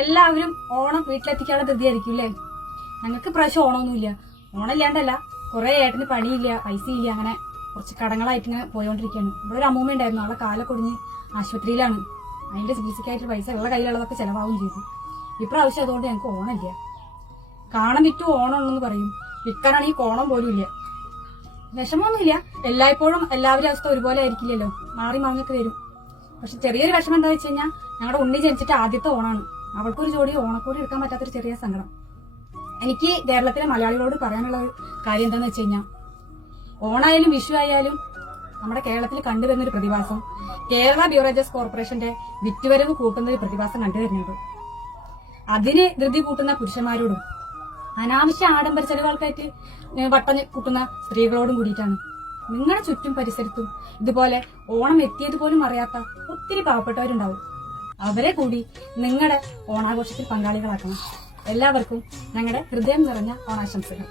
എല്ലാവരും ഓണം വീട്ടിലെത്തിക്കാനുള്ള ധൃതിയായിരിക്കും അല്ലേ ഞങ്ങൾക്ക് പ്രാവശ്യം ഓണമൊന്നുമില്ല. ഓണം ഇല്ലാണ്ടല്ല കുറെ ഏട്ടന് പണിയില്ല പൈസ ഇല്ല അങ്ങനെ കുറച്ച് കടങ്ങളായിട്ട് ഇങ്ങനെ പോയോണ്ടിരിക്കുകയാണ്. ഇവിടെ ഒരു അമ്മൂമ്മ ഉണ്ടായിരുന്നു അവളെ കാല കൊടിഞ്ഞ് ആശുപത്രിയിലാണ്. അതിന്റെ ചികിത്സയ്ക്കായിട്ട് പൈസ ഉള്ള കയ്യിലുള്ളതൊക്കെ ചെലവാകും ചെയ്തു. ഇപ്രാവശ്യം അതുകൊണ്ട് ഞങ്ങൾക്ക് ഓണമില്ല. കാണം വിറ്റു ഓണം ഉണ്ടെന്ന് പറയും വിൽക്കാനാണെങ്കിൽ ഓണം പോലും ഇല്ല. വിഷമമൊന്നുമില്ല. എല്ലായ്പ്പോഴും എല്ലാവരും അവസ്ഥ ഒരുപോലെ ആയിരിക്കില്ലല്ലോ. മാറി മാറിഞ്ഞൊക്കെ വരും. പക്ഷെ ചെറിയൊരു വിഷമം എന്താ വെച്ച് കഴിഞ്ഞാൽ ഞങ്ങളുടെ ഉണ്ണി ജനിച്ചിട്ട് ആദ്യത്തെ ഓണാണ്. അവൾക്കൊരു ജോഡി ഓണക്കോടി എടുക്കാൻ പറ്റാത്തൊരു ചെറിയ സങ്കടം. എനിക്ക് കേരളത്തിലെ മലയാളികളോട് പറയാനുള്ള കാര്യം എന്താന്ന് വെച്ച് കഴിഞ്ഞാൽ ഓണായാലും വിഷു ആയാലും നമ്മുടെ കേരളത്തിൽ കണ്ടുവരുന്ന ഒരു പ്രതിഭാസം കേരള ബ്യൂറേജസ് കോർപ്പറേഷന്റെ വിറ്റുവരവ് കൂട്ടുന്ന ഒരു പ്രതിഭാസം കണ്ടുവരുന്നുണ്ട് അതിന് ധൃതി കൂട്ടുന്ന പുരുഷന്മാരോടും അനാവശ്യ ആഡംബര ചെലവുകൾക്കായിട്ട് വട്ടം കൂട്ടുന്ന സ്ത്രീകളോടും കൂടിയിട്ടാണ്. നിങ്ങളുടെ ചുറ്റും പരിസരത്തും ഇതുപോലെ ഓണം എത്തിയത് പോലും അറിയാത്ത ഒത്തിരി പാവപ്പെട്ടവരുണ്ടാവും. അവരെ കൂടി നിങ്ങളുടെ ഓണാഘോഷത്തിൽ പങ്കാളികളാക്കണം. എല്ലാവർക്കും ഞങ്ങളുടെ ഹൃദയം നിറഞ്ഞ ഓണാശംസകൾ.